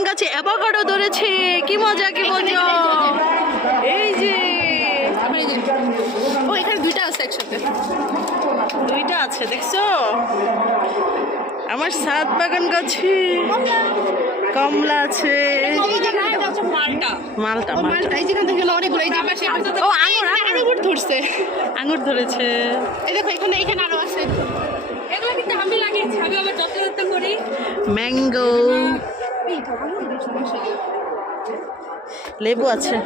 বাগান গাছে অ্যাভোকাডো ধরেছে। কি মজা, কি মজা। এই যে ও এখানে দুইটা আছে একসাথে, দুইটা আছে দেখছো আমার ছাদ বাগান গাছে। কমলা আছে, মালটা মালটা মালটা এই যেখান থেকে অনেকগুলো, এই যে পাশে ও আঙুর ধরছে, আঙুর ধরেছে। এই দেখো এখানে আরো আছে। এগুলো কিন্তু আমি লাগিয়েছি, আমি আবার যত্ন করি। ম্যাঙ্গো, লেবু আছে।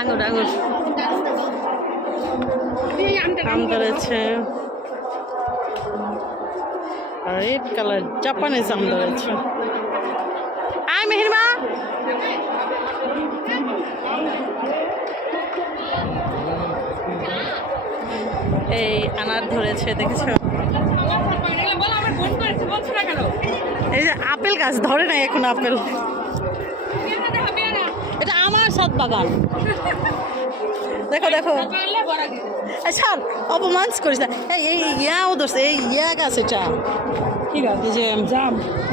আঙুর আঙুর আম ধরেছে, রেড কালার জাপানিজ আম ধরেছে। আয় মেহেরমা, এই আনার ধরেছে দেখেছো। এই যে আপেল গাছ ধরে নাই এখন আপেল। এটা আমার ছাদ বাগান। দেখো দেখো, ছাড়, অপমানস করিস না। এই ইয়াও ধরছে, এই ইয়া গাছ। এটা কি গাছ? এই যে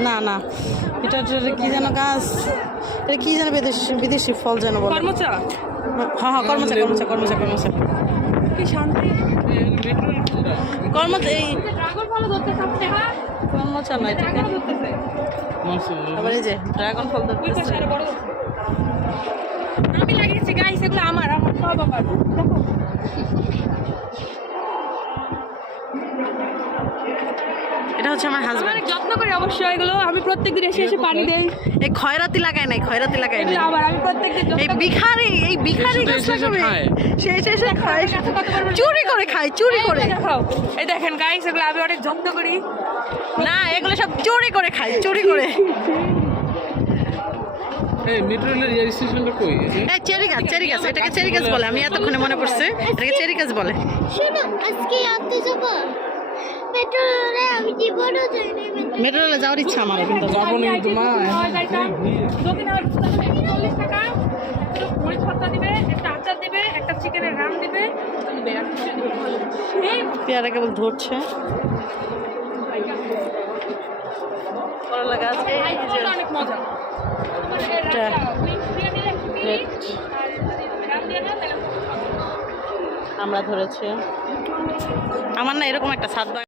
না না, এটা কি যেন গাছ, এটা কি যেন বিদেশি ফল যেন বলে। হ্যাঁ হ্যাঁ, কর্মচা কর্মচা কর্মচা কর্মচা। কি শান্তি। কর্মচা, এই কর্মচা নয়, ঠিক আছে। আবার এই যে ড্রাগন ফল ধরতেছে। আমি লাগিয়েছি গাইস, এগুলো আমার সব আমার। এটা হচ্ছে আমার হাজবেন্ড। যত্ন করি অবশ্যই এগুলো, আমি প্রত্যেকদিন এসে পানি দেই। এই খয়রাতি লাগাই নাই, খয়রাতি লাগাই নাই। আবার আমি প্রত্যেকদিন এই ভিখারি গাছ লাগাবে, সে খায়, চুরি করে খায়, চুরি করে। এই দেখেন গাইস, এগুলো আমি অনেক যত্ন করি। না, এগুলো সব চুরি করে খায়, চুরি করে। এই মেট্রো রেলের রেজিস্ট্রেশনটা কই? এই চেরি গাছ, এটাকে চেরি গাছ বলে। আমি এতক্ষণে মনে পড়ছে, এটাকে চেরি গাছ বলে। শোনো, আজকে আনতে যাব মেট্রো রেলে। আমি জীবনও যাইনি মেট্রো রেলে যাওয়ার ইচ্ছা আমার, কিন্তু যাবো না তো মা। একটা চিকেনের রান দিবে, পেয়ারা কেবল ধরছে। করলা গাছ, এই যে অনেক মজা। আমরা ধরেছে। আমার না এরকম একটা ছাদ বাগান